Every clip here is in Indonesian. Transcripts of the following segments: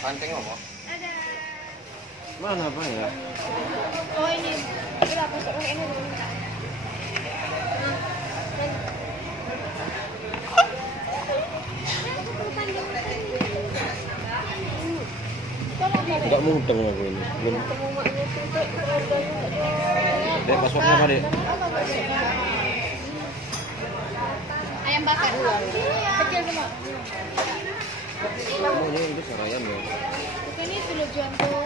Panteng apa? Ada. Mana apa ya? Oh ini. Berapa sok ini dulu minta. Enggak mudeng aku ini. Belum. Dek, passwordnya apa, Dek? Ayam bakar. Kecil semua. Oh, ini itu ayam ya. Ini dulu jual tuh.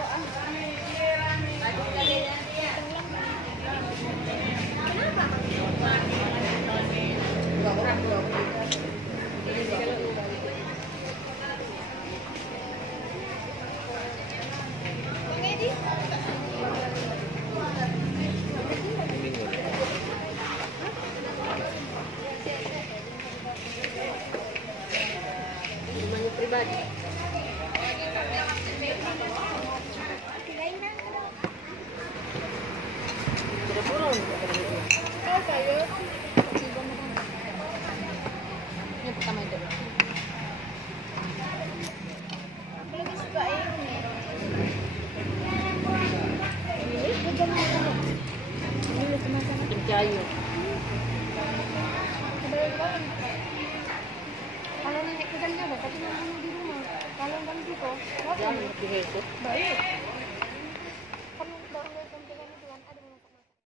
Pribadi. Ini pertama itu. Lebih suka ini. Ini teman-teman kayu. Kalau nenek kita ada, tapi di rumah. Kalau kan gitu, baik.